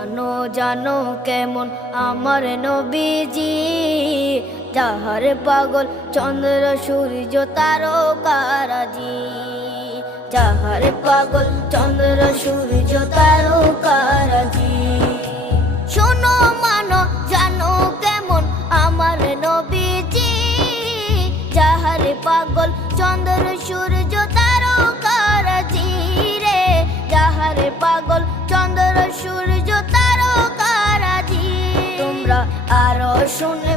জানো জানো কেমন আমার নবীজি, যাহার পাগল চন্দ্র সূর্য তারকারাজি, যাহার পাগল চন্দ্র সূর্য তারকারাজি। শোনো মানো জানো কেমন আমার নবীজি, যাহার পাগল চন্দ্র সূর্য তারকারাজি রে, যাহার পাগল চন্দ্র সূর্য তারকারাজি। তোমরা আরো শুনে